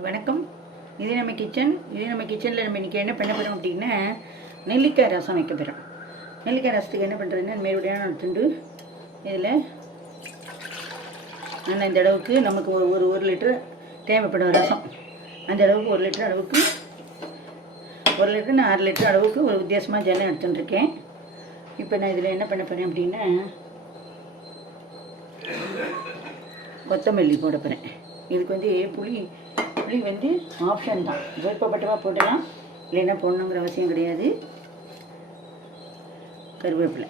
வணக்கம். இது நம்ம கிச்சன். நம்ம கிச்சனில் நம்ம இன்றைக்கி என்ன பண்ண போகிறோம் அப்படின்னா, நெல்லிக்காய் ரசம் வைக்க போகிறோம். நெல்லிக்காய் ரசத்துக்கு என்ன பண்ணுறதுன்னா, மேலுடையான துண்டு இதில் நான் இந்த அளவுக்கு நமக்கு ஒரு லிட்டர் தேவைப்படும் ரசம். அந்த அளவுக்கு 1 லிட்டர் அளவுக்கு 1 லிட்டர் நான் 6 லிட்டர் அளவுக்கு ஒரு வித்தியாசமாக ஜலம் எடுத்துட்டுருக்கேன். இப்போ நான் இதில் என்ன பண்ண போகிறேன் அப்படின்னா, கொத்தமல்லி போட போகிறேன். இதுக்கு வந்து புளி வந்து ஆப்ஷன் தான், விருப்பப்பட்டவா போட்டலாம், இல்லைன்னா போடணுங்கிற அவசியம் கிடையாது. கருவேப்பிலை,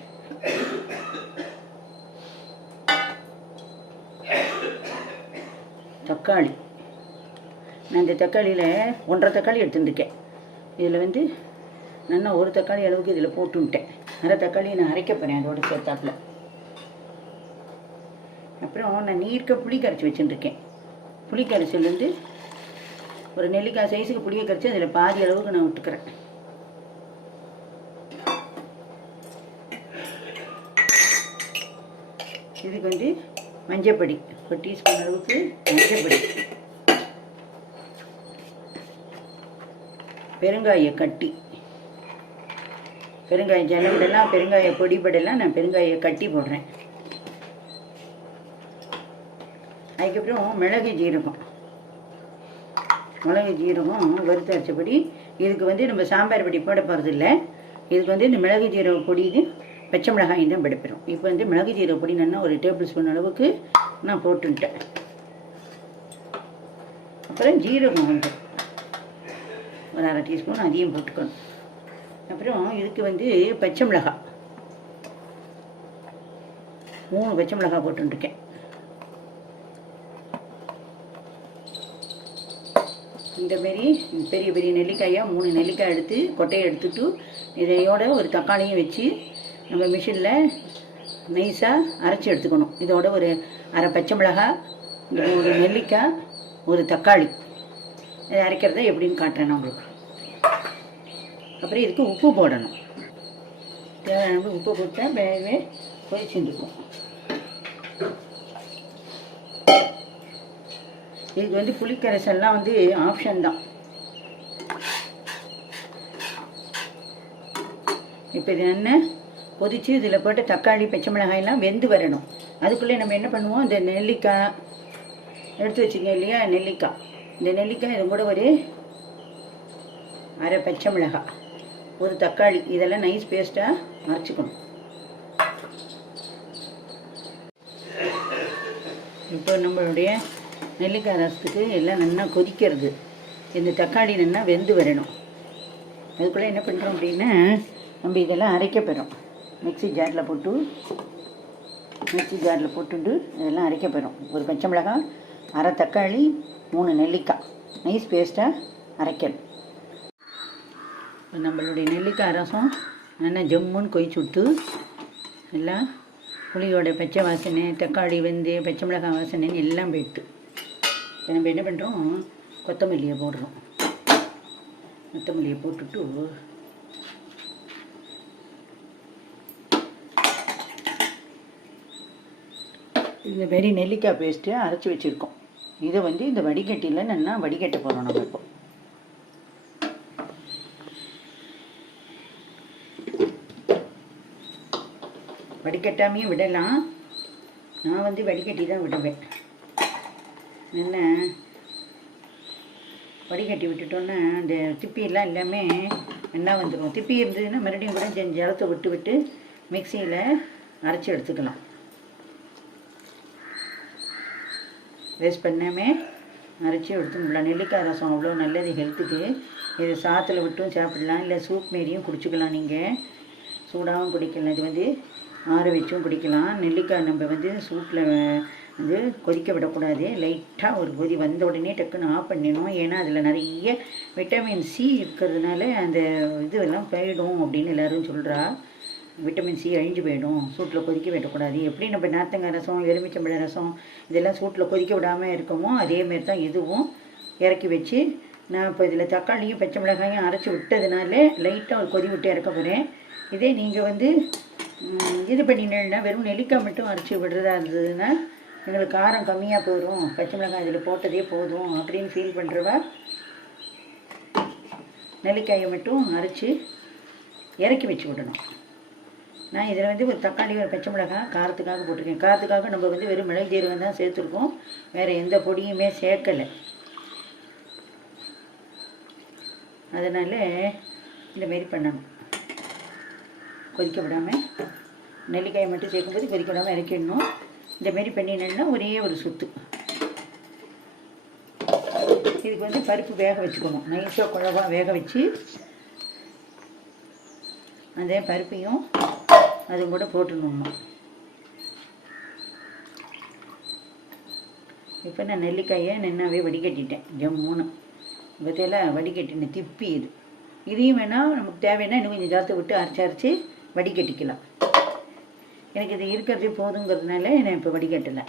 தக்காளி. நான் இந்த தக்காளியில் 1.5 தக்காளி எடுத்துட்டுருக்கேன். இதில் வந்து நான் ஒரு தக்காளி அளவுக்கு இதில் போட்டுவிட்டேன். அரை தக்காளி நான் அரைக்க போகிறேன் அதோட சேர்த்தாப்பில். அப்புறம் நான் நீர்க்க புளி கரைச்சி வச்சுட்டுருக்கேன். புளி கரைச்சல் வந்து ஒரு நெல்லிக்காய் சைஸுக்கு புளியை கரைச்சி அதில் பாதி அளவுக்கு நான் விட்டுக்கிறேன். இதுக்கு வந்து மஞ்சப்பொடி 1 டீஸ்பூன் அளவுக்கு மஞ்சப்பொடி, பெருங்காய கட்டி, பெருங்காய ஜலப்படலாம், பெருங்காய பொடிப்படலாம், நான் பெருங்காய கட்டி போடுறேன். அதுக்கப்புறம் மிளகு ஜீரகம் வறுத்து அரைச்சபடி. இதுக்கு வந்து நம்ம சாம்பார் பொடி போட போகிறதில்ல. இதுக்கு வந்து இந்த மிளகு ஜீரக பொடி பச்சை மிளகாயும் தான் படுப்பிடும். இப்போ வந்து மிளகு ஜீரக பொடி நான் 1 டேபிள் ஸ்பூன் அளவுக்கு நான் போட்டுட்டேன். அப்புறம் ஜீரகம் வந்து ஒரு 1/2 டீஸ்பூன் அதையும் போட்டுக்கணும். அப்புறம் இதுக்கு வந்து பச்சை மிளகாய் 3 பச்சை மிளகாய் போட்டுருக்கேன். இந்தமாரி பெரிய பெரிய நெல்லிக்காயாக 3 நெல்லிக்காய் எடுத்து கொட்டையை எடுத்துட்டு இதையோட ஒரு தக்காளியும் வச்சு நம்ம மிஷினில் நைஸாக அரைச்சி எடுத்துக்கணும். இதோட ஒரு 1/2 பச்சை மிளகாய், ஒரு நெல்லிக்காய், ஒரு தக்காளி, இதை அரைக்கிறத எப்படின்னு காட்டுறேன் நான் உங்களுக்கு. அப்புறம் இதுக்கு உப்பு போடணும். தேவையான உப்பு போட்டால் வேகவே கொதிச்சுருக்கும். இதுக்கு வந்து புளிக்கரைசல்லாம் வந்து ஆப்ஷன் தான். இப்போ இது என்ன கொதிச்சு இதில் போட்டு தக்காளி பச்சை மிளகாயெல்லாம் வெந்து வரணும். அதுக்குள்ளே நம்ம என்ன பண்ணுவோம், இந்த நெல்லிக்காய் எடுத்து வச்சுக்கோங்க இல்லையா, நெல்லிக்காய். இந்த நெல்லிக்காய் இது கூட ஒரு 1/2 பச்சை மிளகாய், ஒரு தக்காளி, இதெல்லாம் நைஸ் பேஸ்ட்டாக அரைச்சிக்கணும். இப்போ நம்மளுடைய நெல்லிக்காய் ரசத்துக்கு எல்லாம் நல்லா கொதிக்கிறது. இந்த தக்காளி நல்லா வெந்து வரணும். அதுக்குள்ளே என்ன பண்ணுறோம் அப்படின்னா, நம்ம இதெல்லாம் அரைக்க போகிறோம். மிக்ஸி ஜாரில் போட்டுட்டு இதெல்லாம் அரைக்க போகிறோம். ஒரு பச்சை மிளகாய், 1/2 தக்காளி, 3 நெல்லிக்காய், நைஸ் பேஸ்ட்டாக அரைக்கணும். நம்மளுடைய நெல்லிக்காய் ரசம் நல்லா ஜம்முன்னு கொதிச்சு விட்டு எல்லாம் புளியோட பச்சை வாசனை, தக்காளி வெந்து பச்சை மிளகாய் வாசனைன்னு எல்லாம் போயிட்டு இப்போ நம்ம என்ன பண்ணுறோம், கொத்தமல்லியை போடுறோம். கொத்தமல்லியை போட்டுட்டு இந்த மாரி நெல்லிக்காய் பேஸ்ட்டு அரைச்சி வச்சுருக்கோம். இதை வந்து இந்த வடிகட்டியில் நல்லா வடிகட்ட போகிறோம். நம்ம இப்போ வடிகட்டாமையும் விடலாம். நான் வந்து வடிகட்டி தான் விடுவேன். என்ன வடிகட்டி விட்டுட்டோன்னா அந்த திப்பியெல்லாம் எல்லாமே என்ன வந்துடும். திப்பி இருந்ததுன்னா மறுபடியும் கூட ஜலத்தை விட்டு மிக்சியில் அரைச்சி எடுத்துக்கலாம். வேஸ்ட் பண்ணாமல் அரைச்சி எடுத்துக்கலாம். நெல்லிக்காய் ரசம் அவ்வளோ நல்லது ஹெல்த்துக்கு. இது சாத்தில் விட்டும் சாப்பிடலாம், இல்லை சூப் மாரியும் குடிச்சிக்கலாம். நீங்கள் சூடாகவும் குடிக்கலாம், இது வந்து ஆற வச்சும் குடிக்கலாம். நெல்லிக்காய் நம்ம வந்து சூட்டில் வந்து கொதிக்க விடக்கூடாது. லைட்டாக ஒரு கொதி வந்த உடனே டக்குன்னு ஆஃப் பண்ணிடணும். ஏன்னா அதில் நிறைய விட்டமின் சி இருக்கிறதுனால அந்த இதெல்லாம் போயிடும் அப்படின்னு எல்லோரும் சொல்கிறா. விட்டமின் சி அழிஞ்சு போயிடும், சூட்டில் கொதிக்க விடக்கூடாது. எப்படி நம்ம நார்த்தங்காய் ரசம், எலுமிச்சம்பழ ரசம் இதெல்லாம் சூட்டில் கொதிக்க விடாமல் இருக்கமோ அதேமாரி தான் இதுவும். இறக்கி வச்சு நான் இப்போ இதில் தக்காளியும் பச்சை மிளகாயும் அரைச்சி விட்டதுனால லைட்டாக ஒரு கொதி விட்டு இறக்க போகிறேன். இதே நீங்கள் வந்து இது பண்ணினா வெறும் நெல்லிக்காய் மட்டும் அரைச்சி விடுறதா இருந்ததுன்னா எங்களுக்கு காரம் கம்மியாக போதும், பச்சை மிளகாய் இதில் போட்டதே போதும் அப்படின்னு ஃபீல் பண்ணுறவ நெல்லிக்காயை மட்டும் அரைச்சி இறக்கி வச்சு விடணும். நான் இதில் வந்து ஒரு தக்காளி, ஒரு பச்சை மிளகாய் காரத்துக்காக போட்டிருக்கேன். காரத்துக்காக நம்ம வந்து வெறும் மிளகு ஜீரகம் தான் சேர்த்துருக்கோம், வேறு எந்த பொடியுமே சேர்க்கலை. அதனால் இந்தமாரி பண்ணணும். கொதிக்க விடாமல் நெல்லிக்காயை மட்டும் சேர்க்கும்போது கொதிக்க விடாமல் இறக்கிடணும். இந்தமாரி பண்ணினேன்னா ஒரே ஒரு சுத்து. இதுக்கு வந்து பருப்பு வேக வச்சுக்கணும், நைஸாக குழவா வேக வச்சு அந்த பருப்பையும் அதுவும் கூட போட்டுடணும். இப்போ நான் நெல்லிக்காயை நன்னாவே வடிகட்டிட்டேன், ஜம்முன்னு பற்றியெல்லாம் வடிகட்டினேன். திப்பி இதையும் வேணால் நமக்கு தேவைன்னா இன்னும் கொஞ்சம் ஜாஸ்தி விட்டு அரைச்சி வடிகட்டிக்கலாம். எனக்கு இது இருக்கிறதே போதுங்கிறதுனால நான் இப்போ வடிகட்டலை.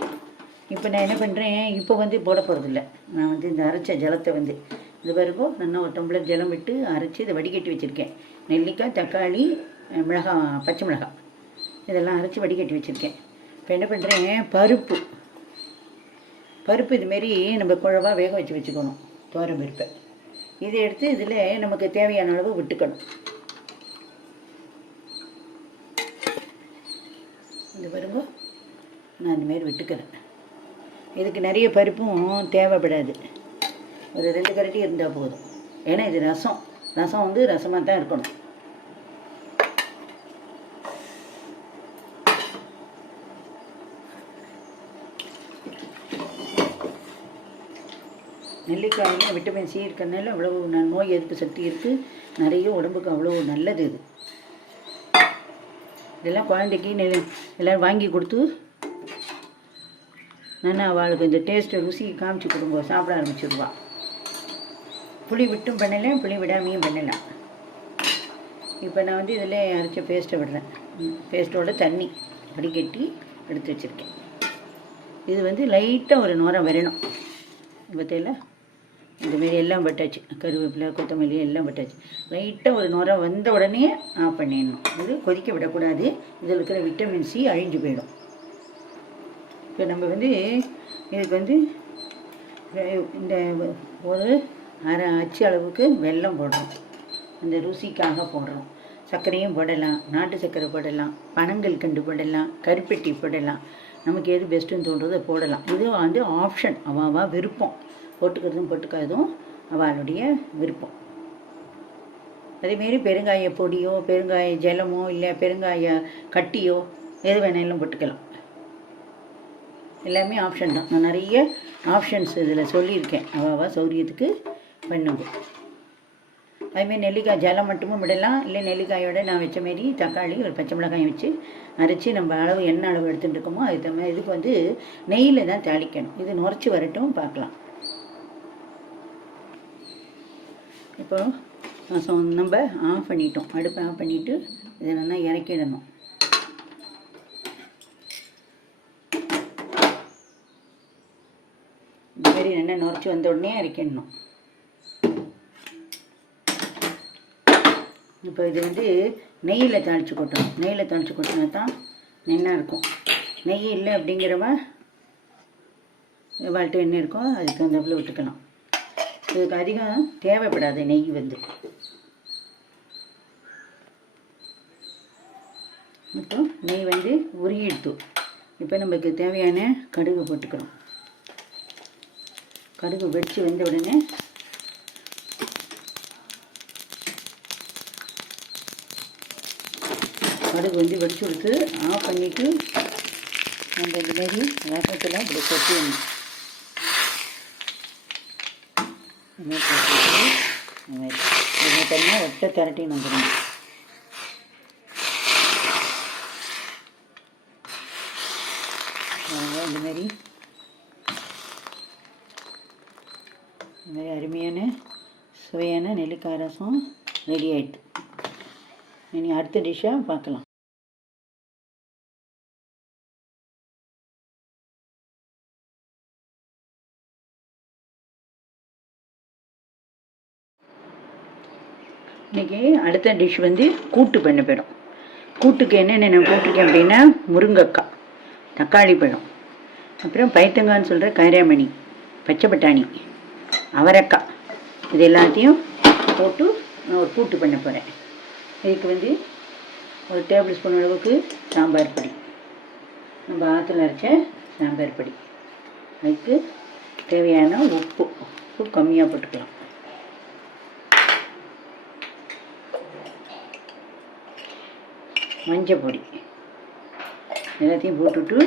இப்போ நான் என்ன பண்ணுறேன், இப்போ வந்து போட போகிறதில்ல. நான் வந்து இந்த அரைச்ச ஜலத்தை வந்து இது பிறகு நல்லா ஒரு டம்ளர் ஜலம் விட்டு அரைச்சி இதை வடிகட்டி வச்சுருக்கேன். நெல்லிக்காய், தக்காளி, மிளகாய், பச்சை மிளகாய் இதெல்லாம் அரைச்சி வடிகட்டி வச்சுருக்கேன். இப்போ என்ன பண்ணுறேன், பருப்பு இதுமாரி நம்ம குழவாக வேக வச்சு வச்சுக்கணும். தோரம் பருப்பை இதை எடுத்து இதில் நமக்கு தேவையான அளவு விட்டுக்கணும். இது பாருங்க, நான் இந்தமாரி விட்டுக்கிறேன். இதுக்கு நிறைய பருப்பும் தேவைப்படாது, ஒரு 2 கரண்டி இருந்தால் போதும். ஏன்னா இது ரசம் வந்து ரசமாக தான் இருக்கணும். நெல்லிக்காயில் விட்டமின் சி இருக்கிறதுனால அவ்வளோ நோய் எதிர்ப்பு சக்தி இருக்குது, நிறைய உடம்புக்கு அவ்வளோ நல்லது. இதெல்லாம் குழந்தைக்கு எல்லோரும் வாங்கி கொடுத்து நான் அவளுக்கு இந்த டேஸ்ட்டை ருசி காமிச்சு கொடுங்க, சாப்பிட ஆரம்பிச்சிடுவா. புளி விட்டும் பண்ணலாம், புளி விடாமையும் பண்ணலாம். இப்போ நான் வந்து இதில் அரைச்ச பேஸ்ட்டை விடுறேன். பேஸ்ட்டோட தண்ணி வடிகட்டி எடுத்து வச்சுருக்கேன். இது வந்து லைட்டாக ஒரு நுரம் வரணும். பற்றியில் இந்தமாரி எல்லாம் பட்டாச்சு, கருவேப்பிலை, கொத்தமல்லி எல்லாம் பட்டாச்சு. லைட்டாக ஒரு நுரம் வந்த உடனே ஆஃப் பண்ணிடணும். இது கொதிக்க விடக்கூடாது, இதில் இருக்கிற விட்டமின் சி அழிஞ்சு போயிடும். இப்போ நம்ம வந்து இதுக்கு வந்து இந்த ஒரு அரை அச்சு அளவுக்கு வெல்லம் போடுறோம், அந்த ருசிக்காக போடுறோம். சர்க்கரையும் போடலாம், நாட்டு சர்க்கரை போடலாம், பனங்கள் கண்டு போடலாம், கருப்பெட்டி போடலாம். நமக்கு எது பெஸ்ட்டுன்னு தோன்றதை போடலாம். இது வந்து ஆப்ஷன், அவள் விருப்பம். போட்டுக்கிறதும் போட்டுக்காதும் அவளுடைய விருப்பம். அதேமாரி பெருங்காய பொடியோ, பெருங்காய ஜலமோ, இல்லை பெருங்காய கட்டியோ எது வேணாலும் போட்டுக்கலாம். எல்லாமே ஆப்ஷன் தான். நான் நிறைய ஆப்ஷன்ஸ் இதில் சொல்லியிருக்கேன், அவள் சௌரியத்துக்கு பண்ணுங்க. அதுமாரி நெல்லிக்காய் ஜலம் மட்டுமும் விடலாம், இல்லை நெல்லிக்காயோட நான் வச்ச மாரி தக்காளி, ஒரு பச்சை மிளகாயை வச்சு அரைச்சி நம்ம அளவு என்ன அளவு எடுத்துகிட்டு இருக்கோமோ அது தவிர இதுக்கு வந்து நெய்யில் தான் தாளிக்கணும். இது நுரைச்சி வரட்டும், பார்க்கலாம். இப்போ நம்ம ஆஃப் பண்ணிட்டோம், அடுப்பை ஆஃப் பண்ணிவிட்டு இதை நல்லா இறக்கிடணும். இதுமாரி நல்லா நுரைச்சி வந்த உடனே இறக்கிடணும். இப்போ இது வந்து நெய்யில் தாளித்து கொட்டணும். நெய்யில் தாளித்து கொட்டினா தான் நெண்ணாக இருக்கும். நெய் இல்லை அப்படிங்கிறவ வாழ்ட்டு என்ன இருக்கோ அதுக்கு தகுந்தாப்புல விட்டுக்கலாம். இதுக்கு அதிகம் தேவைப்படாது நெய் வந்து. இப்போ நெய் வந்து உருகிடுத்து. இப்போ நமக்கு தேவையான கடுகு போட்டுக்கிறோம். கடுகு வெடித்து வந்த உடனே கடுகு வந்து வெடிச்சு கொடுத்து ஆஃப் பண்ணிவிட்டு நம்ம இதுமாரி ரசத்தில் இப்படி கொட்டிடணும். இதுமாதிரி தனியாக ஒட்டை திரட்டின்னு வந்துடணும். இந்தமாரி அருமையான சுவையான நெல்லிக்காய் ரசம் ரெடி ஆகிட்டு. இனி அடுத்த டிஷ்ஷாக பார்க்கலாம். இன்றைக்கி அடுத்த டிஷ் வந்து கூட்டு பண்ண போயிடும். கூட்டுக்கு என்னென்ன நான் போட்டிருக்கேன் அப்படின்னா முருங்கைக்காய், தக்காளி பழம், அப்புறம் பைத்தங்கான்னு சொல்கிற காராமணி, பச்சை பட்டாணி, அவரைக்காய், இது எல்லாத்தையும் போட்டு நான் ஒரு கூட்டு பண்ண போகிறேன். இதுக்கு வந்து ஒரு டேபிள் ஸ்பூன் அளவுக்கு சாம்பார் பொடி, நம்ம ஆற்றுல அரைச்ச சாம்பார் பொடி, அதுக்கு தேவையான உப்பு கம்மியாக போட்டுக்கலாம். மஞ்சள் பொடி எல்லாத்தையும் போட்டுவிட்டு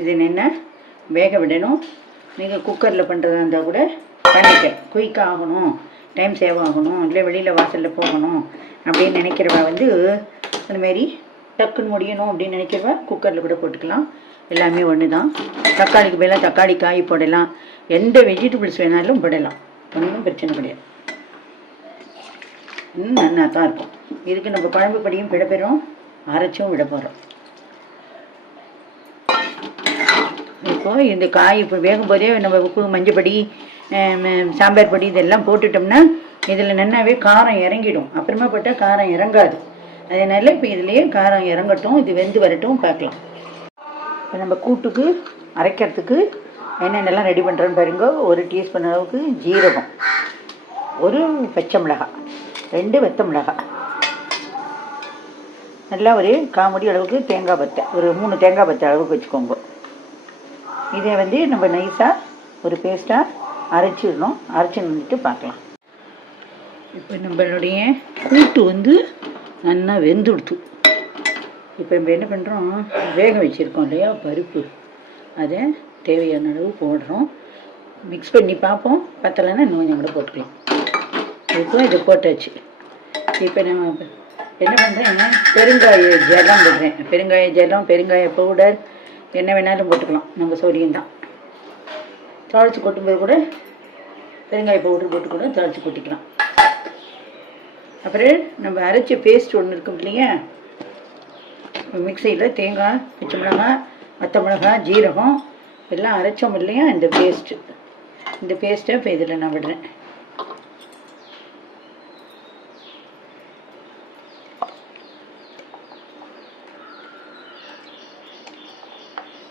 இது என்ன வேக விடணும். நீங்கள் குக்கரில் பண்ணுறதா இருந்தால் கூட பண்ணிக்க, குயிக்காக ஆகணும், டைம் சேவ் ஆகணும், இல்லை வெளியில் வாசலில் போகணும் அப்படின்னு நினைக்கிறவா வந்து அந்தமாரி டக்குன்னு முடியணும் அப்படின்னு நினைக்கிறவா குக்கரில் கூட போட்டுக்கலாம். எல்லாமே ஒன்று தான். தக்காளிக்கு பதிலாக தக்காளி காய் போடலாம், எந்த வெஜிடபிள்ஸ் வேணாலும் போடலாம், ஒன்றும் பிரச்சனை கிடையாது. இன்னும் நல்லா தான் இருக்கும். இதுக்கு நம்ம குழம்பு பொடியும் விட போகிறோம், அரைச்சும் விட போகிறோம். இப்போது இந்த காய் இப்போ வேகும் போதே நம்ம உப்பு, மஞ்சள் பொடி, சாம்பார் பொடி இதெல்லாம் போட்டுட்டோம்னா இதில் நல்லாவே காரம் இறங்கிடும். அப்புறமா போட்டால் காரம் இறங்காது. அதனால் இப்போ இதுலேயே காரம் இறங்கட்டும், இது வெந்து வரட்டும், பார்க்கலாம். இப்போ நம்ம கூட்டுக்கு அரைக்கிறதுக்கு என்னென்னலாம் ரெடி பண்ணுறோன்னு பாருங்க. 1 டீஸ்பூன் அளவுக்கு ஜீரகம், 1 பச்சை மிளகாய், 2 வெத்த மிளகாய், நல்லா ஒரு 1/4 மூடி அளவுக்கு தேங்காய் பத்தை, ஒரு 3 தேங்காய் பத்தை அளவுக்கு வச்சுக்கோங்க. இதை வந்து நம்ம நைஸாக ஒரு பேஸ்ட்டாக அரைச்சிடணும். அரைச்சி வந்துட்டு பார்க்கலாம். இப்போ நம்மளுடைய கூட்டு வந்து நல்லா வெந்துடுத்து. இப்போ நம்ம என்ன பண்ணுறோம், வேக வச்சுருக்கோம் இல்லையா பருப்பு, அதை தேவையான அளவு போடுறோம். மிக்ஸ் பண்ணி பார்ப்போம், பத்தலைன்னா இன்னும் கொஞ்சம் கூட போட்டுக்கலாம். இப்போ இதை போட்டாச்சு. இப்போ நம்ம என்ன பண்ணுறேன், பெருங்காய ஜலம் போடுறேன். பெருங்காய ஜலம், பெருங்காய பவுடர் என்ன வேணாலும் போட்டுக்கலாம், நம்ம சௌரியம். தாளித்து கொட்டும்போது கூட பெருங்காய பவுடர் போட்டு கூட தாளித்து கொட்டிக்கலாம். அப்புறம் நம்ம அரைச்ச பேஸ்ட் ஒன்று இருக்கும் இல்லையா, மிக்சியில் தேங்காய், பச்சை மிளகாய், வத்த மிளகாய், ஜீரகம் எல்லாம் அரைச்சோம் இல்லையா, இந்த பேஸ்ட்டை இப்போ இதில் நான் விடுறேன்.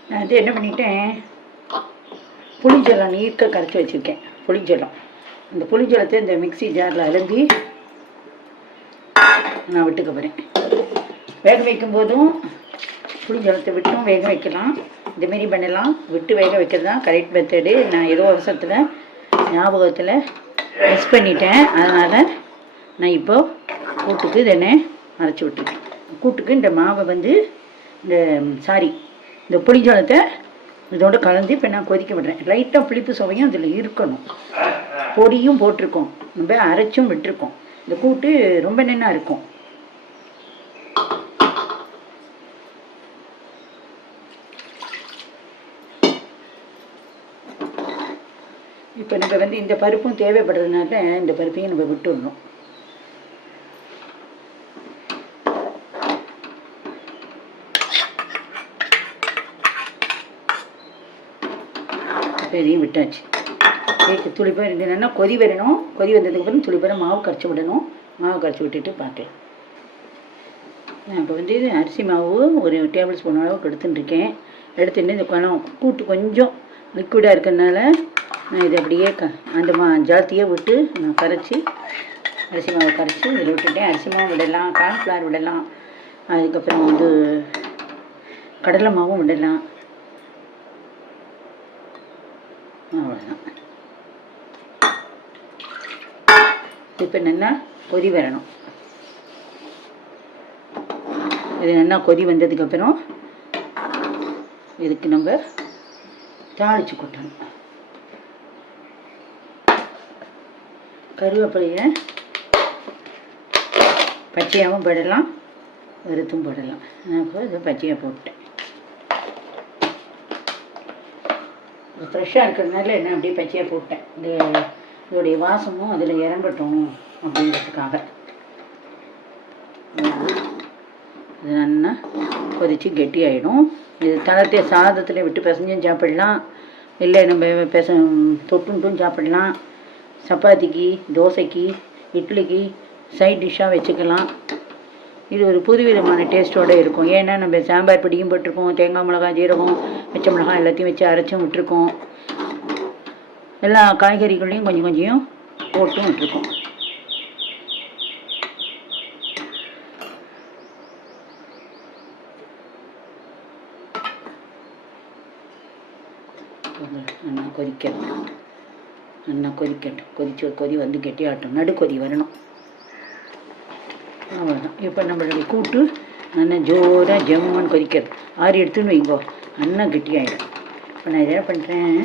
நான் வந்து என்ன பண்ணிட்டேன், புளிஜலம் நீர்க்க கரைச்சி வச்சுருக்கேன். புளிஜலம், அந்த புளிஜலத்தை இந்த மிக்சி ஜாரில் அலம்பி நான் விட்டுக்க போகிறேன். வேக வைக்கும் போதும் புளிஜலத்தை விட்டும் வேக வைக்கலாம், இதுமாரி பண்ணலாம். விட்டு வேக வைக்கிறது தான் கரெக்ட் மெத்தடு. நான் ஏதோ அவசரத்தில் ஞாபகத்தில் மிஸ் பண்ணிட்டேன், அதனால் நான் இப்போது கூட்டுக்கு இதனை அரைச்சி விட்டுருக்கேன். கூட்டுக்கு இந்த மாவை வந்து இந்த புளிஜலத்தை இதோடு கலந்து இப்போ நான் கொதிக்க விடுறேன். லைட்டாக புளிப்பு சுவையும் அதில் இருக்கணும். பொடியும் போட்டிருக்கோம், நம்ம அரைச்சும் விட்டுருக்கோம். இந்த கூட்டு ரொம்ப நல்லா இருக்கும். இப்போ நம்ம வந்து இந்த பருப்பும் தேவைப்படுறதுனால இந்த பருப்பையும் நம்ம விட்டுடணும். இதையும் விட்டாச்சு. துளிப்பம் இருந்ததுன்னா கொதி வரணும். கொதி வந்ததுக்கப்புறம் துளிப்பரம் மாவு கரைச்சி விடணும். மாவு கரைச்சி விட்டுட்டு பார்க்கலாம். நான் இப்போ வந்து அரிசி மாவு ஒரு டேபிள் ஸ்பூன் அளவுக்கு எடுத்துட்டுருக்கேன். எடுத்துட்டு இந்த கூட்டு கொஞ்சம் லிக்விடாக இருக்கிறதுனால நான் இதை அப்படியே அந்த ஜாத்தியே விட்டு நான் கரைச்சி, அரிசி மாவு கரைச்சி இதில் விட்டுட்டேன். அரிசி மாவு விடலாம், கார்ன்ஃப்ளவர் விடலாம், அதுக்கப்புறம் வந்து கடலை மாவும் விடலாம். அவ்வளோதான். இப்போ நல்லா கொதி வரணும். இது நல்லா கொதி வந்ததுக்கப்புறம் இதுக்கு நம்ம தாளித்து கொட்டணும். கருவேப்பிலையை பச்சையாகவும் போடலாம், வறுத்தும் போடலாம். நான் இப்போ இதை பச்சையாக போட்டேன். ஃப்ரெஷ்ஷாக இருக்கிறதுனால என்ன அப்படியே பச்சையாக போட்டேன். இதோடைய வாசமும் அதில் இறங்கட்டும் அப்படிங்கிறதுக்காக. இது நல்லா கொதித்து கெட்டி ஆகிடும். இது தளர்த்திய சாதத்தில் விட்டு பிசைஞ்சும் சாப்பிடலாம், இல்லை நம்ம தொட்டுன்ட்டும் சாப்பிடலாம். சப்பாத்திக்கு, தோசைக்கு, இட்லிக்கு சைட் டிஷ்ஷாக வச்சுக்கலாம். இது ஒரு புதுவிதமான டேஸ்ட்டோடு இருக்கும். ஏன்னா நம்ம சாம்பார் பொடியும் போட்டிருக்கோம், தேங்காய் மிளகாய் ஜீரகம் பச்சை மிளகாய் எல்லாத்தையும் வச்சு அரைச்சும் விட்டுருக்கோம். எல்லா காய்கறிகளையும் கொஞ்சம் கொஞ்சம் போட்டும் விட்டுருக்கோம். நல்லா கொதிக்கட்டும், நல்லா கொதிக்கட்டும். கொதிச்சு கொதி வந்து கெட்டியாகட்டும், நடுக்கொதி வரணும். அவ்வளோதான். இப்போ நம்மளுடைய கூட்டு நல்லா ஜோராக ஜம்முன்னு கொதிக்கிறது. ஆறி எடுத்துன்னு வைங்கோ, நல்லா கெட்டியாகிடும். இப்போ நான் இதை பண்ணுறேன்,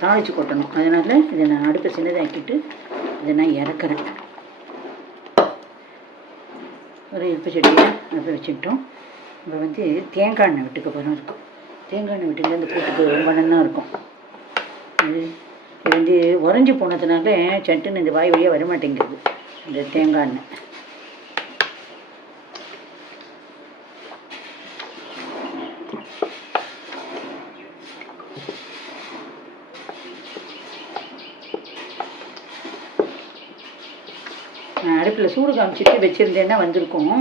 தாளித்து கொட்டணும். அதனால் இதை நான் அடுப்பை சின்னதாக்கிட்டு இதை நான் இறக்குறேன். ஒரு இழுப்பு சட்டியை அடுப்பை வச்சுக்கிட்டோம். இப்போ வந்து தேங்காய் எண்ணெய் விட்டுக்க போகிறோம் இருக்கும். தேங்காய் எண்ணெய் விட்டுங்க அந்த கூட்டுக்கு ரொம்ப நல்லா இருக்கும். இது வந்து உறைஞ்சி போனதுனால சட்டுன்னு இந்த வாய் வழியாக வரமாட்டேங்கிறது இந்த தேங்காய் எண்ணெய். நான் அடுப்பில் சூடு காமிச்சிட்டு வச்சுருந்தேன்னா வந்திருக்கும்.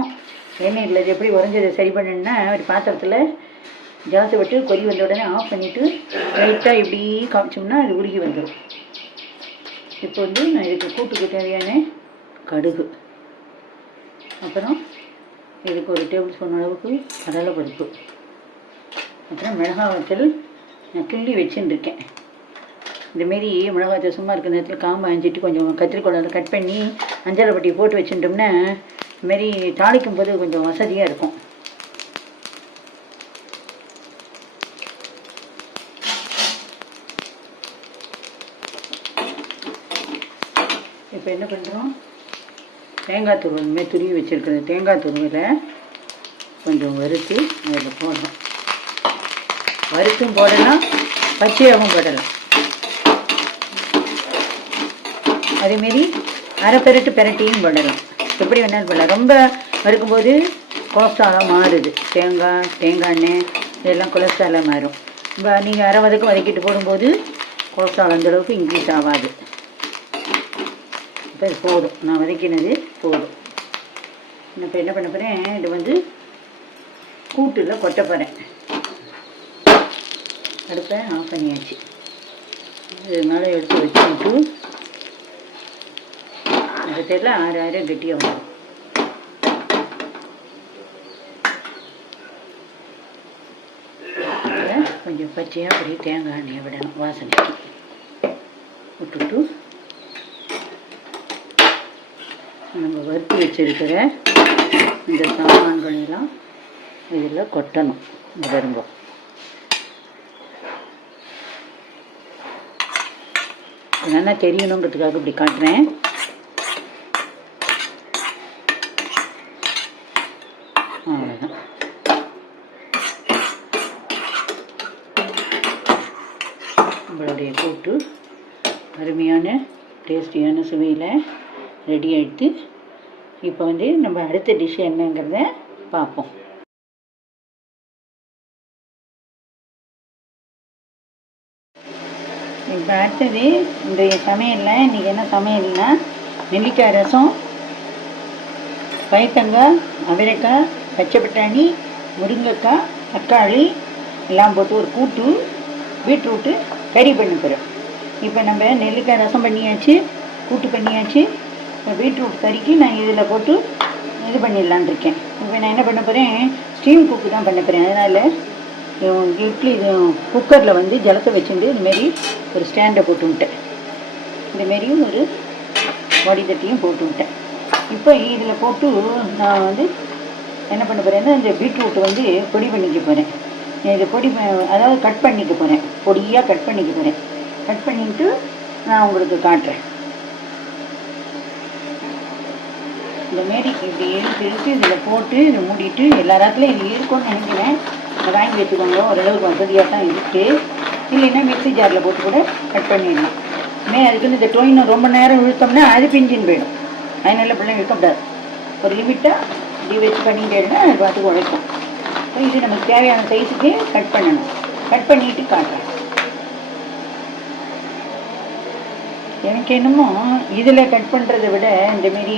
எண்ணெய் இல்லை, இது எப்படி உறைஞ்சதை சரி பண்ணணுன்னா ஒரு பாத்திரத்தில் ஜாஸ்தி விட்டு கொதி வந்த உடனே ஆஃப் பண்ணிவிட்டு லைட்டாக இப்படி காமிச்சோம்னா அது உருகி வந்துடும். இப்போ வந்து நான் இதுக்கு கூட்டுக்கு தேவையான கடுகு, அப்புறம் இதுக்கு ஒரு டேபிள் ஸ்பூன் அளவுக்கு கடலைப்பருப்பு, அப்புறம் மிளகாய் வத்தல் நான் கிள்ளி வச்சுருக்கேன். இந்தமாரி மிளகாய் வத்தல் சும்மா இருக்கிற நேரத்தில் காம்பு அஞ்சிட்டு கொஞ்சம் கத்திரிக்கோளால் கட் பண்ணி அஞ்சரை பட்டி போட்டு வச்சுட்டோம்னா இதுமாரி தாளிக்கும் போது கொஞ்சம் வசதியாக இருக்கும். இப்போ என்ன பண்ணுறோம், தேங்காய் துருவல் இனிமேல் துருவி வச்சுருக்கிற தேங்காய் துருவலை கொஞ்சம் வறுத்து அதில் போடணும். வறுத்தும் போடலாம், பச்சையாகவும் போடலாம். அதேமாரி அரை பெரட்டியும் போடலாம். எப்படி வேணாலும் போடலாம். ரொம்ப வறுக்கும்போது கொலஸ்ட்ராலாக மாறுது. தேங்காய் எண்ணெய் இதெல்லாம் கொலஸ்ட்ராலாக மாறும். இப்போ நீங்கள் அரை வதக்கம் வதக்கிட்டு போடும்போது கொலஸ்ட்ரால் அந்தளவுக்கு இன்க்ரீஸ் ஆகாது. இப்போ இது போதும், நான் வதக்கினது போதும். இப்போ என்ன பண்ண போகிறேன், இது வந்து கூட்டில் கொட்ட போகிறேன். அடுப்பை ஆஃப் பண்ணியாச்சு. இதனால எடுத்து வச்சுட்டு அது தெரியல ஆறு கெட்டியாக வரும். கொஞ்சம் பச்சையாக அப்படியே தேங்காய் எண்ணெயை விடணும் வாசனைக்கு. விட்டுட்டு நம்ம வறுத்து வச்சிருக்கிற இந்த சாமான்களெல்லாம் இதில் கொட்டணும். இந்த வரும்போது நல்லா தெரியணுங்கிறதுக்காக இப்படி காட்டுறேன். அவ்வளோதான். நம்மளுடைய கூட்டு அருமையான டேஸ்டியான சுவையில் ரெடி ஆகிடுது. இப்போ வந்து நம்ம அடுத்த டிஷ் என்னங்கிறத பார்ப்போம். இப்போ அடுத்தது இன்றைய சமையலில் இன்றைக்கி என்ன சமையல்னா நெல்லிக்காய் ரசம், பைத்தங்காய், அவரைக்காய், பச்சை பட்டாணி, முருங்கைக்காய், தக்காளி எல்லாம் போட்டு ஒரு கூட்டு, பீட்ரூட்டு கறி பண்ணி போகிறோம். இப்போ நம்ம நெல்லிக்காய் ரசம் பண்ணியாச்சு, கூட்டு பண்ணியாச்சு. இப்போ பீட்ரூட் கறிக்கு நான் இதில் போட்டு இது பண்ணிடலான் இருக்கேன். இப்போ நான் என்ன பண்ண போகிறேன், ஸ்டீம் குக்கு தான் பண்ண போகிறேன். அதனால் இட்லி குக்கரில் வந்து ஜலத்தை வச்சுட்டு இதுமாரி ஒரு ஸ்டாண்டை போட்டு விட்டேன். இந்தமாரி ஒரு வடி தட்டியும் போட்டு விட்டேன். இப்போ இதில் போட்டு நான் வந்து என்ன பண்ண போகிறேன்னா இந்த பீட்ரூட் வந்து பொடி பண்ணிக்க போகிறேன். இது அதாவது கட் பண்ணிக்க போகிறேன், பொடியாக கட் பண்ணிக்க போகிறேன். கட் பண்ணிவிட்டு நான் உங்களுக்கு காட்டுறேன். இந்தமாரி இப்படி எடுத்து இதில் போட்டு இதை மூடிட்டு எல்லா நேரத்துலையும் இது இருக்கும்னு நினைக்கிறேன். அதை வாங்கி வச்சுக்கோங்க, ஓரளவுக்கு வசதியாக தான் இருக்குது. இல்லைன்னா மிக்ஸி ஜாரில் போட்டு கூட கட் பண்ணிடலாம். அதுக்குன்னு இந்த டொயினை ரொம்ப நேரம் இழுத்தோம்னா அது பிஞ்சின்னு போயிடும். அதனால பிள்ளைங்க இருக்கக்கூடாது. ஒரு லிமிட்டாக இப்படி வச்சு பண்ணிட்டேன்னா அது பார்த்துக்கு உழைக்கும். இது நமக்கு தேவையான சைஸுக்கு கட் பண்ணணும். கட் பண்ணிட்டு காட்டுறேன். எனக்கு என்னமோ இதில் கட் பண்ணுறதை விட இந்தமாரி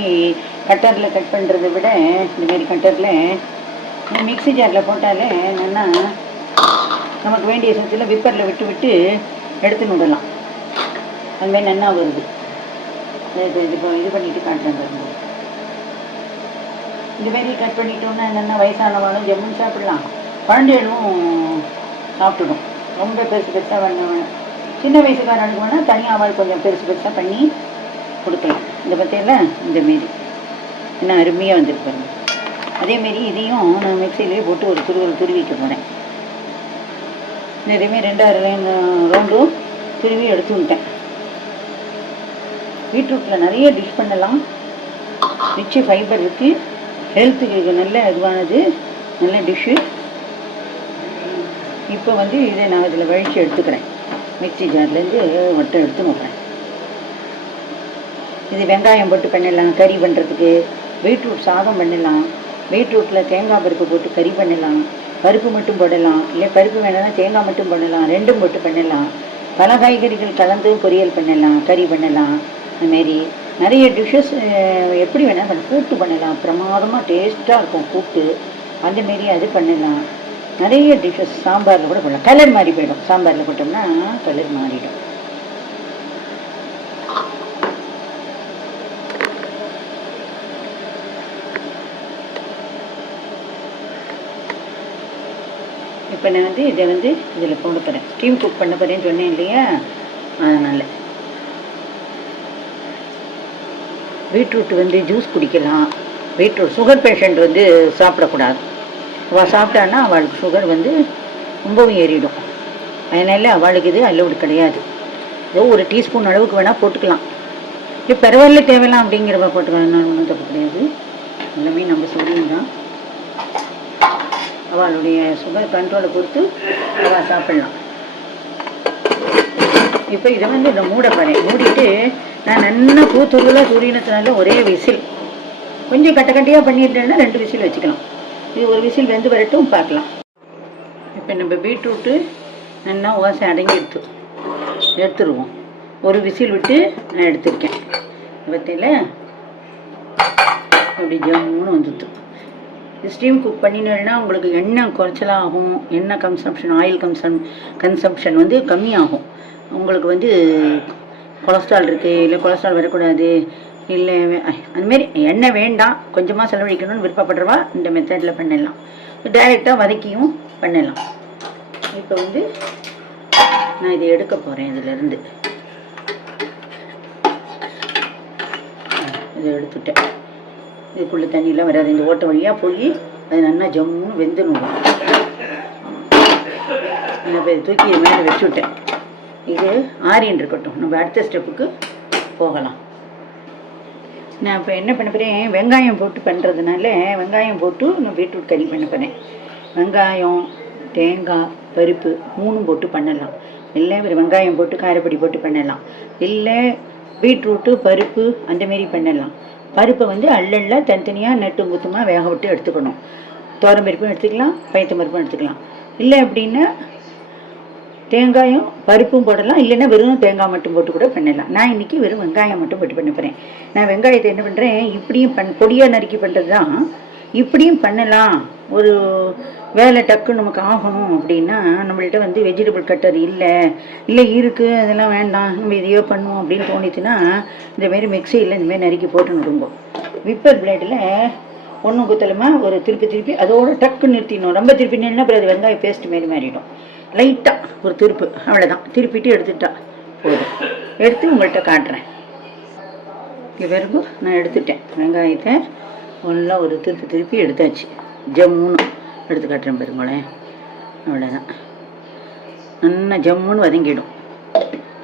கட்டரில் கட் பண்ணுறதை விட இந்தமாரி கட்டரில் மிக்ஸி ஜாரில் போட்டாலே நல்லா நமக்கு வேண்டிய சமயத்தில் விப்பரில் விட்டு விட்டு எடுத்து விடலாம். அதுமாதிரி நல்லா வருது. இது பண்ணிவிட்டு காட்டுறேன் பாருங்க. இந்தமாரி கட் பண்ணிட்டோம்னா என்னென்னா வயசானவாளும் ஜம்முன்னு சாப்பிடலாம், குழந்தைகளும் சாப்பிட்டுடும். ரொம்ப பெருசு பெருசாக வேணும், சின்ன வயசுக்காரனுக்கு வேணால் தனியாக அவள் கொஞ்சம் பெருசு பெருசாக பண்ணி கொடுக்கலாம். இந்த பற்றியெல்லாம் இந்தமாரி என்ன அருமையாக வந்துருப்பாருங்க. அதேமாரி இதையும் நான் மிக்சியிலே போட்டு ஒரு துருவிக்க போகிறேன். இதேமாரி 2 ரவுண்டும் துருவி எடுத்து விட்டேன். பீட்ரூட்டில் நிறைய டிஷ் பண்ணலாம். ரிச்சு ஃபைபர் இருக்குது, ஹெல்த்துக்கு நல்ல இதுவானது, நல்ல டிஷ்ஷு. இப்போ இதை நான் இதில் வழித்து எடுத்துக்கிறேன். மிக்ஸி ஜார்லேருந்து மட்டும் எடுத்து வைக்கிறேன். இது வெங்காயம் போட்டு பண்ணிடலாம் கறி பண்ணுறதுக்கு. பீட்ரூட் சாதம் பண்ணிடலாம். பீட்ரூட்டில் தேங்காய் பருப்பு போட்டு கறி பண்ணலாம். பருப்பு மட்டும் போடலாம், இல்லை பருப்பு வேணும்னா தேங்காய் மட்டும் பண்ணலாம், ரெண்டும் போட்டு பண்ணலாம். பல காய்கறிகள் கலந்து பொரியல் பண்ணலாம், கறி பண்ணலாம். அதுமாரி நிறைய டிஷ்ஷஸ் எப்படி வேணால் கூட்டு பண்ணலாம். பிரமாதமாக டேஸ்ட்டாக இருக்கும் கூட்டு. அந்தமாரி அது பண்ணலாம். நிறைய டிஷ்ஷஸ் சாம்பாரில் கூட போடலாம். கலர் மாறி போயிடும், சாம்பாரில் போட்டோம்னா கலர் மாறிடும். இப்போ நான் இதை இதில் போட போகிறேன். ஸ்டீம் குக் பண்ண போகிறேன்னு சொன்னேன் இல்லையா, அதனால். பீட்ரூட் ஜூஸ் குடிக்கலாம். பீட்ரூட் சுகர் பேஷண்ட் சாப்பிடக்கூடாது. அவள் சாப்பிட்டான்னா அவளுக்கு சுகர் ரொம்பவும் ஏறிடும். அதனால் அவளுக்கு இது அலோடு கிடையாது. ஏதோ ஒரு டீஸ்பூன் அளவுக்கு வேணால் போட்டுக்கலாம். இது பரவாயில்ல தேவையில்லாம் அப்படிங்கிறவ போட்டுக்கலாம், ஒன்றும் தப்பு கிடையாது. எல்லாமே நம்ம சொல்லியும் தான். அவளுடைய சுகர் கண்ட்ரோலை பொறுத்து அவள் சாப்பிட்லாம். இப்போ இதை இதை மூட போகிறேன். மூடிட்டு நான் நல்லா பூத்துருவலாக துரியினத்தினால ஒரே விசில், கொஞ்சம் கட்டையாக பண்ணிட்டேன்னா 2 விசில் வச்சுக்கலாம். இது ஒரு விசில் வெந்து வரட்டும், பார்க்கலாம். இப்போ நம்ம பீட்ரூட்டு நல்லா ஓசை அடங்கி எடுத்துருவோம். ஒரு விசில் விட்டு நான் எடுத்துருக்கேன். பற்றியில் அப்படி ஜம்முன்னு வந்துட்டு ஸ்டீம் குக் பண்ணினேன்னா உங்களுக்கு எண்ணெய் குறைச்சலாம் ஆகும். எண்ணெய் கன்சம்ஷன், ஆயில் கன்சம்ஷன் கம்மியாகும். உங்களுக்கு கொலஸ்ட்ரால் இருக்குது, இல்லை கொலஸ்ட்ரால் வரக்கூடாது, இல்லை அதுமாரி எண்ணெய் வேண்டாம், கொஞ்சமாக செலவழிக்கணும்னு விருப்பப்படுறவா இந்த மெத்தடில் பண்ணிடலாம். டைரெக்டாக வதக்கியும் பண்ணலாம். இப்போ நான் இதை எடுக்க போகிறேன். இதிலேருந்து இதை எடுத்துட்டேன். இதுக்குள்ளே தண்ணியெலாம் வராது. இந்த ஓட்டை வழியாக போய் அது நல்லா ஜம்முன்னு வெந்துடும். நான் இப்போ தூக்கி இது மேலே வச்சுவிட்டேன். இது ஆறின்னு இருக்கட்டும், நம்ம அடுத்த ஸ்டெப்புக்கு போகலாம். நான் இப்போ என்ன பண்ண போகிறேன், வெங்காயம் போட்டு பண்ணுறதுனால வெங்காயம் போட்டு நான் பீட்ரூட் கறி பண்ண போகிறேன். வெங்காயம், தேங்காய், பருப்பு 3 போட்டு பண்ணலாம். இல்லை வெங்காயம் போட்டு காரப்பொடி போட்டு பண்ணலாம். இல்லை பீட்ரூட்டு பருப்பு அந்தமாரி பண்ணலாம். பருப்பை அல்ல தனித்தனியாக நெட்டு முத்துமாக வேக விட்டு எடுத்துக்கணும். தோரம் பருப்பும் எடுத்துக்கலாம், பயத்த பருப்பும் எடுத்துக்கலாம். இல்லை அப்படின்னா தேங்காயும் பருப்பும் போடலாம். இல்லைன்னா வெறும் தேங்காய் மட்டும் போட்டு கூட பண்ணலாம். நான் இன்றைக்கி வெறும் வெங்காயம் மட்டும் போட்டு பண்ண போகிறேன். நான் வெங்காயத்தை என்ன பண்ணுறேன், இப்படியும் பொடியாக நறுக்கி பண்ணுறது தான். இப்படியும் பண்ணலாம். ஒரு வேலை டக்குன்னு நமக்கு ஆகணும் அப்படின்னா நம்மள்கிட்ட வெஜிடபிள் கட்டர் இல்லை இருக்குது, அதெல்லாம் வேண்டாம், நம்ம இதையோ பண்ணுவோம் அப்படின்னு தோணிச்சுன்னா இந்தமாரி மிக்சியில் இந்தமாரி நறுக்கி போட்டு நடுங்கும். விப்பர் பிளேடில் ஒன்றும் குத்தலமாக ஒரு திருப்பி அதோடு டக்குன்னு நிறுத்திடணும். ரொம்ப திருப்பி நின்னா அப்புறம் அது வெங்காயம் பேஸ்ட் மாரி மாறிடும். லைட்டாக ஒரு திருப்பு, அவ்வளோதான். திருப்பிட்டு எடுத்துட்டா போதும். எடுத்து உங்கள்கிட்ட காட்டுறேன். இங்கே பிறகு நான் எடுத்துட்டேன். வெங்காயத்தை நல்லா ஒரு திருப்பி எடுத்தாச்சு. ஜம்முன்னு எடுத்து காட்டுறேன் பாருங்களேன். அவ்வளோதான். நல்லா ஜம்முன்னு வதங்கிடும்.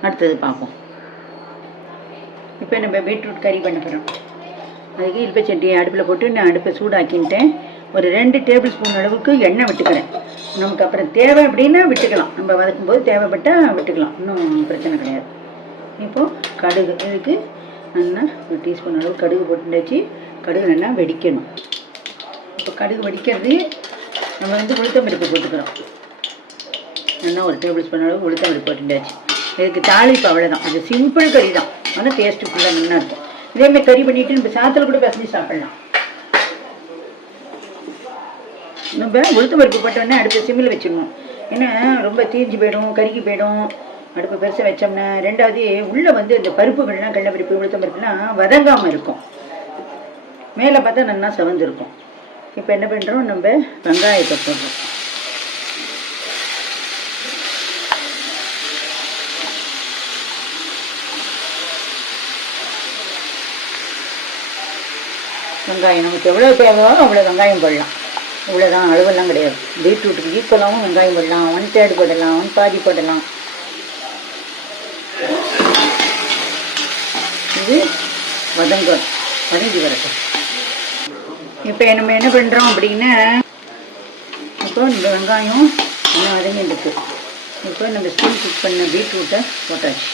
அடுத்தது பார்ப்போம். இப்போ நம்ம பீட்ரூட் கறி பண்ண போகிறோம். அதுக்கு இல்பை சட்டியை அடுப்பில் போட்டு நான் அடுப்பை சூடாக்கின்ட்டேன். ஒரு 2 டேபிள் ஸ்பூன் அளவுக்கு எண்ணெய் விட்டுக்கிறேன். நமக்கு அப்புறம் தேவை அப்படின்னா விட்டுக்கலாம். நம்ம வதக்கும்போது தேவைப்பட்டால் விட்டுக்கலாம், இன்னும் பிரச்சனை கிடையாது. இப்போது கடுகு, இதுக்கு நல்லா ஒரு டீஸ்பூன் அளவு கடுகு போட்டுட்டாச்சு. கடுகு நல்லா வெடிக்கணும். இப்போ கடுகு வெடிக்கிறது நம்ம உளுத்தம் பருப்பு போட்டுக்கிறோம். நல்லா ஒரு டேபிள் ஸ்பூன் அளவு உளுத்தம் பருப்பு போட்டுட்டாச்சு. இதுக்கு தாளிப்பு அவ்வளோதான். அது சிம்பிள் கறி தான். ஆனால் டேஸ்ட்டு ஃபுல்லாக நல்லா இருக்கும். இதேமாதிரி கறி பண்ணிவிட்டு நம்ம சாத்தில் கூட பிசைஞ்சு சாப்பிட்லாம். நம்ம உளுத்தம் பருப்பு போட்டோன்னே அடுப்பு சிம்மில் வச்சிடணும். ஏன்னா ரொம்ப தீஞ்சு போயிடும், கருகி போயிடும் அடுப்பு பெருசாக வச்சோம்னா. ரெண்டாவது உள்ளே வந்து இந்த பருப்புகள்லாம் கடலைப்பருப்பு உளுத்தம் பருப்புலாம் வதங்காமல் இருக்கும். மேலே பார்த்தா நல்லா செவந்திருக்கும். இப்போ என்ன பண்ணுறோம், நம்ம வெங்காயத்தை போடுறோம். வெங்காயம் நமக்கு எவ்வளோ தேவையோ அவ்வளோ வெங்காயம் போடலாம். இவ்வளோதான், அளவெல்லாம் கிடையாது. பீட்ரூட்டுக்கு ஈக்குவலாகவும் வெங்காயம் போடலாம், 1/3 போடலாம், 1/4 போடலாம். இது வதங்கி வரட்டும். இப்போ நம்ம என்ன பண்ணுறோம் அப்படின்னா, இப்போ இந்த வெங்காயம் இன்னும் வதங்கிட்டு இப்போ நம்ம ஸ்டீம் குக் பண்ண பீட்ரூட்டை போட்டாச்சு.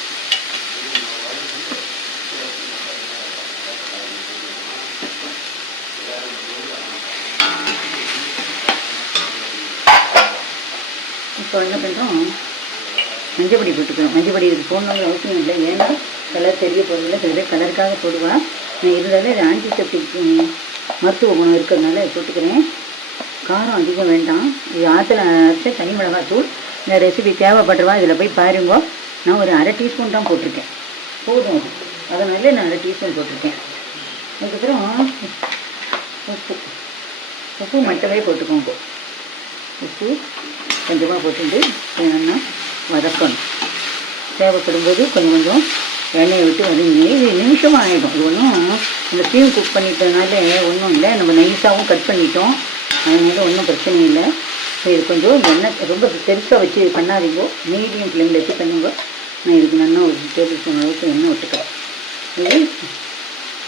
இப்போ என்ன பண்ணுறோம், மஞ்சப்பொடி போட்டுக்கிறோம். மஞ்சப்பொடி இதுக்கு போடணுங்கிற அவசியம் இல்லை, ஏன்னா கலர் தெரிய போகிறதில்ல. சில பேர் கலருக்காக போடுவேன். நான் இருந்தாலும் இது ஆன்டிசெப்டிக் மருத்துவ குணம் இருக்கிறதுனால போட்டுக்கிறேன். காரம் அதிகம் வேண்டாம். இது ஆற்றுல அரைச்ச தனி மிளகாத்தூள். இந்த ரெசிபி தேவைப்படுறவா இதில் போய் பாருங்க. நான் ஒரு 1/2 டீஸ்பூன் தான் போட்டிருக்கேன், போதும். அதனால நான் 1/2 டீஸ்பூன் போட்டிருக்கேன். அதுக்கப்புறம் உப்பு மட்டுமே போட்டுக்கோங்க. உப்பு கொஞ்சமாக போட்டுட்டு வேணும்னா வதக்கணும். தேவைப்படும்போது கொஞ்சம் எண்ணெயை விட்டு வதங்கி இது நிமிஷமாக ஆகிடும். இது ஒன்றும் இந்த ஸ்டீம் குக் பண்ணிட்டதுனால ஒன்றும் இல்லை. நம்ம நைஸாகவும் கட் பண்ணிட்டோம், அதனால ஒன்றும் பிரச்சனை இல்லை. இது கொஞ்சம் எண்ணெய் ரொம்ப பெருசாக வச்சு பண்ணாதீங்க, மீடியம் ஃப்ளேமில் வச்சு பண்ணுங்க. நான் இதுக்கு நல்லா ஒரு டேபிள் ஸ்பூன் அளவுக்கு எண்ணெய் விட்டுக்கிறேன். இது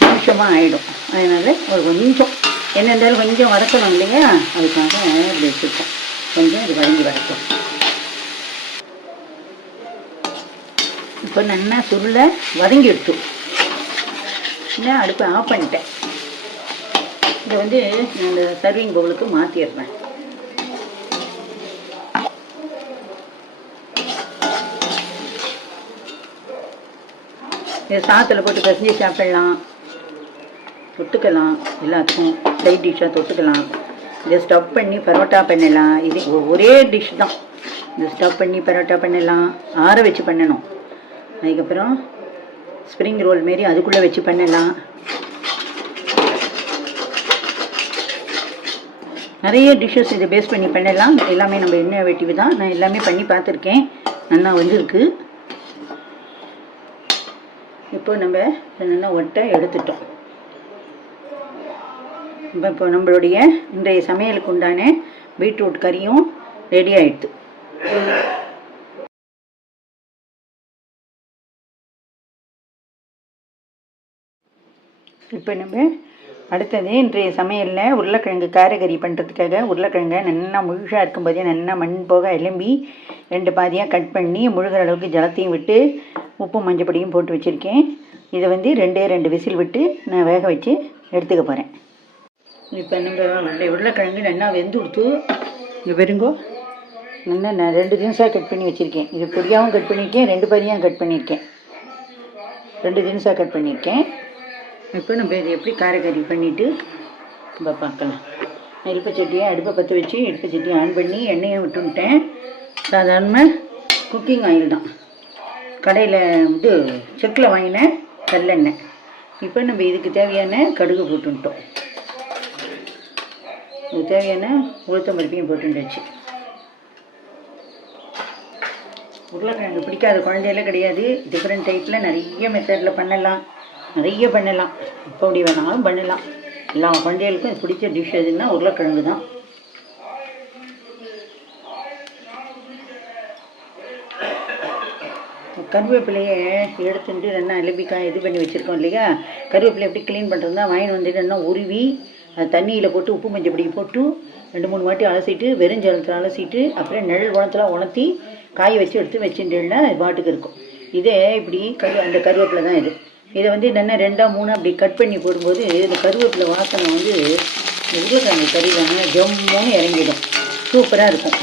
நிமிஷமாக ஆகிடும். அதனால் ஒரு கொஞ்சம் என்ன இருந்தாலும் கொஞ்சம் வதக்கணும் இல்லையா, அதுக்காக இப்படி வச்சுருக்கோம். கொஞ்சம் இது வதங்கி வரட்டும். இப்போ நல்லா சுருளை வதங்கி எடுத்து இல்லை, அடுப்பை ஆஃப் பண்ணிட்டேன். இதை வந்து நான் இந்த சர்விங் பவுலுக்கு மாற்றிடுறேன். இதை சாத்தில் போட்டு பிசைஞ்சு சாப்பிடலாம், தொட்டுக்கலாம். எல்லாத்துக்கும் சைட் டிஷ்ஷாக தொட்டுக்கலாம். இதை ஸ்டஃப் பண்ணி பரோட்டா பண்ணலாம். இது ஒரே டிஷ் தான். இதை ஸ்டஃப் பண்ணி பரோட்டா பண்ணலாம், ஆற வச்சு பண்ணணும். அதுக்கப்புறம் ஸ்ப்ரிங் ரோல் மாரி அதுக்குள்ளே வச்சு பண்ணலாம். நிறைய டிஷ்ஷஸ் இதை பேஸ் பண்ணி பண்ணலாம். எல்லாமே நம்ம இன்னோவேட்டிவ் தான். நான் எல்லாமே பண்ணி பார்த்துருக்கேன், நல்லா வந்துருக்கு. இப்போ நம்ம நல்லா ஒட்டை எடுத்துட்டோம். இப்போ நம்மளுடைய இன்றைய சமையலுக்கு உண்டான பீட்ரூட் கறியும் ரெடி ஆகிடுது. இப்போ நம்ம அடுத்தது இன்றைய சமையலில் உருளைக்கிழங்கு காரக்கறி பண்ணுறதுக்காக உருளைக்கிழங்கை நல்லா முழுசாக இருக்கும்போதே நல்லா மண் போக எலும்பி 2 பாதியாக கட் பண்ணி முழுகிற அளவுக்கு ஜலத்தையும் விட்டு உப்பு மஞ்சப்பொடியும் போட்டு வச்சுருக்கேன். இதை வந்து 2 விசில் விட்டு நான் வேக வச்சு எடுத்துக்க போகிறேன். இப்போ நம்ம உருளைக்கிழங்கு நல்லா வெந்து கொடுத்து இங்கே பெருங்கோ நல்லா நான் 2 தினசாக கட் பண்ணி வச்சுருக்கேன். இது பொடியாகவும் கட் பண்ணியிருக்கேன், 2 பாதியாக கட் பண்ணியிருக்கேன், 2 தினசாக கட் பண்ணியிருக்கேன். இப்போ நம்ம இதை எப்படி காரக்கறி பண்ணிவிட்டு நம்ம பார்க்கலாம். அடுப்பை பற்ற வச்சு சட்டியை ஆன் பண்ணி எண்ணெயை விட்டுவிட்டேன். சாதாரணமாக குக்கிங் ஆயில் தான், கடையில் வந்து செக்கில் வாங்கின நல்லெண்ணெய். இப்போ நம்ம இதுக்கு தேவையான கடுகு போட்டுட்டோம், இதுக்கு தேவையான உளுத்தம் பருப்பையும் போட்டுச்சு. உருளைக்கிழங்கு பிடிக்காத குழந்தையெல்லாம் கிடையாது. டிஃப்ரெண்ட் டைப்பில் நிறைய மெத்தடில் பண்ணலாம், நிறைய பண்ணலாம். இப்போ அப்படி வேணாலும் பண்ணலாம். எல்லா குழந்தைகளுக்கும் பிடிச்ச டிஷ் எதுன்னா உருளைக்கிழங்கு தான். கருவேப்பிலையை எடுத்துட்டு நல்லா எலும்பிக்காய் இது பண்ணி வச்சுருக்கோம் இல்லையா, கருவேப்பிலை எப்படி க்ளீன் பண்ணுறதுனா வாங்கி வந்துட்டு நல்லா உருவி அது தண்ணியில் போட்டு உப்பு மஞ்சப்பொடி போட்டு 2-3 வாட்டி அலசிட்டு வெறுஞ்சலத்தில் அலசிட்டு அப்புறம் நிழல் குணத்தில் உணர்த்தி காய வச்சு எடுத்து வச்சுட்டுன்னா அது பாட்டுக்கு இருக்கும். இதே இப்படி அந்த கருவேப்பிலை தான் இது. இதை வந்து என்னென்ன 2-3 அப்படி கட் பண்ணி போடும்போது இந்த கருவேப்பிலை வாசனை வந்து உருளைக்கிழங்கு கறியில் ஜம்முன்னு இறங்கிடும், சூப்பராக இருக்கும்.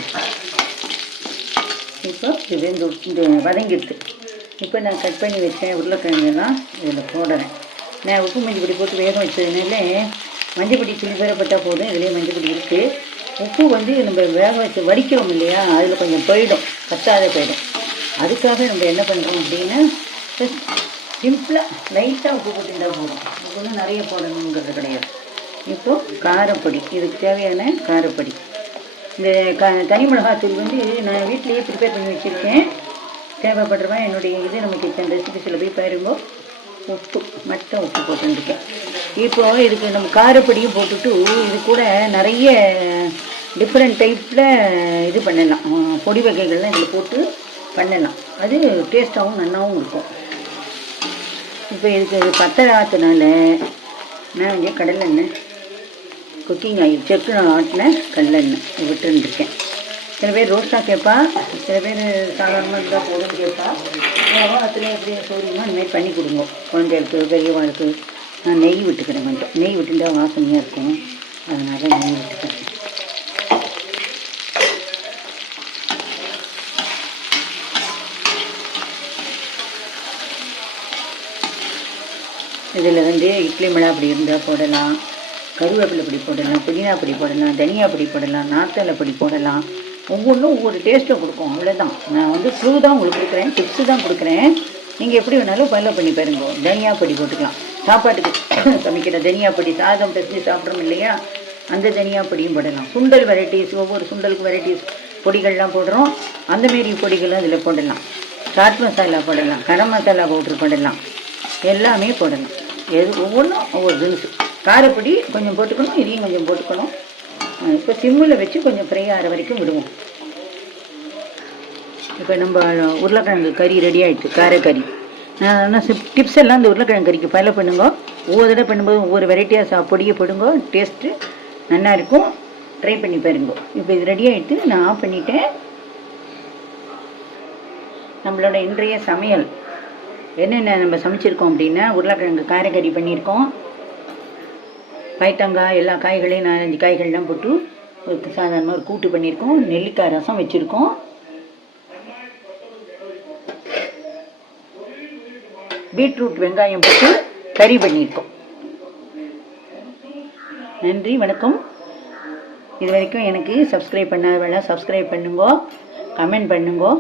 இப்போ இது இந்த வதங்கிடுது. இப்போ நான் கட் பண்ணி வச்சேன் உருளைக்கிழங்கெல்லாம் இதில் போடுறேன். நான் உப்பு மஞ்சப்பொடி போட்டு வேக வச்சதுனால மஞ்சப்பொடி துளிபெறப்பட்டால் போதும். இதுலேயே மஞ்சப்பொடி இருக்குது. உப்பு வந்து நம்ம வேக வச்சு வடிக்கிறோம் இல்லையா, அதில் கொஞ்சம் போயிடும், பத்தாத போயிடும். அதுக்காக நம்ம என்ன பண்ணுறோம் அப்படின்னா சிம்பிளாக லைட்டாக உப்பு போட்டுருந்தால் போதும். உப்பு ஒன்றும் நிறைய போடணுங்கிறது கிடையாது. இப்போது காரப்பொடி, இதுக்கு தேவையான காரப்பொடி. இந்த தனி மிளகாத்தூள் வந்து நான் வீட்டிலையே ப்ரிப்பேர் பண்ணி வச்சுருக்கேன். தேவைப்படுறவன் என்னுடைய இது நம்ம கிச்சன் ரெசிபிஸில் போய் பாருங்க. உப்பு மட்டும் உப்பு போட்டுருக்கேன். இப்போது இதுக்கு நம்ம காரப்பொடியும் போட்டுட்டு இது கூட நிறைய டிஃப்ரெண்ட் டைப்பில் இது பண்ணலாம், பொடி வகைகள்லாம் இதில் போட்டு பண்ணலாம். அது டேஸ்ட்டாகவும் நல்லாவும் இருக்கும். இப்போ இதுக்கு பத்தரை ஆற்றுனால நான் இங்கே கடலெண்ணெய், குக்கிங் ஆயில், செக்கு ஆட்டின கடலெண்ணெய் விட்டுருந்துருக்கேன். சில பேர் ரோஸ்ட்டாக கேட்பா, சில பேர் சாதாரணமாக இருந்தால் போதும்னு கேட்பா. அதில் எப்படி சௌரியமாக இந்தமாதிரி பண்ணி கொடுங்க. குழந்தைகளுக்கு பெரியவாளுக்கு நான் நெய் விட்டுக்கிறேன். கொஞ்சம் நெய் விட்டுட்டா வாசனையாக இருக்கும், அதனால் நெய் விட்டுக்கிறேன். இதில் வந்து இட்லி மிளகா பொடி இருந்தால் போடலாம், கருவேப்பிலை பொடி போடலாம், புதினா பொடி போடலாம், தனியா பொடி போடலாம், நார்த்தலை பொடி போடலாம். ஒவ்வொன்றும் ஒவ்வொரு டேஸ்ட்டை கொடுக்கும். அவ்வளோதான். நான் வந்து க்ளூ தான் உங்களுக்கு கொடுக்குறேன், டிப்ஸு தான் கொடுக்குறேன். நீங்கள் எப்படி வேணாலும் ஃபாலோ பண்ணி பாருங்க. தனியா பொடி போட்டுக்கலாம். சாப்பாட்டுக்கு சமைக்கிற தனியா பொடி, சாதம் பெருசு சாப்பிட்றோம் இல்லையா, அந்த தனியா பொடியும் போடலாம். சுண்டல் வெரைட்டிஸ், ஒவ்வொரு சுண்டலுக்கு வெரைட்டிஸ் பொடிகள்லாம் போடுறோம். அந்தமாரி பொடிகளும் இதில் போடலாம். சாட் மசாலா போடலாம், கரம் மசாலா பவுட்ரு போடலாம், எல்லாமே போடலாம். எது ஒவ்வொன்றும் ஒவ்வொரு தினசு. காரப்பொடி கொஞ்சம் போட்டுக்கணும், இதையும் கொஞ்சம் போட்டுக்கணும். இப்போ சிம்மில் வச்சு கொஞ்சம் ஃப்ரை ஆகிற வரைக்கும் விடுவோம். இப்போ நம்ம உருளைக்கிழங்கு கறி ரெடி ஆகிடுச்சு, காரக்கறி. நான் டிப்ஸ் எல்லாம் இந்த உருளைக்கிழங்கு கறிக்கு ஃபாலோ பண்ணுங்க. ஒவ்வொரு தடவை பண்ணும்போது ஒவ்வொரு வெரைட்டியாக பொடியை போடுங்க, டேஸ்ட்டு நல்லா இருக்கும். ட்ரை பண்ணி பாருங்க. இப்போ இது ரெடி ஆகிட்டு நான் ஆஃப் பண்ணிட்டேன். நம்மளோட இன்றைய சமையல் என்னென்ன நம்ம சமைச்சிருக்கோம் அப்படின்னா, உருளைக்கிழங்கு காரக்கறி பண்ணியிருக்கோம், பைத்தங்காய் எல்லா காய்களையும் 4-5 காய்கள்லாம் போட்டு ஒரு சாதாரணமாக ஒரு கூட்டு பண்ணியிருக்கோம். நெல்லிக்காய் ரசம் வச்சுருக்கோம், பீட்ரூட் வெங்காயம் போட்டு கறி பண்ணியிருக்கோம். நன்றி, வணக்கம். இது வரைக்கும் எனக்கு சப்ஸ்கிரைப் பண்ணாத வேணாம், சப்ஸ்கிரைப் பண்ணுங்க, கமெண்ட் பண்ணுங்க.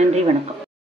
நன்றி, வணக்கம்.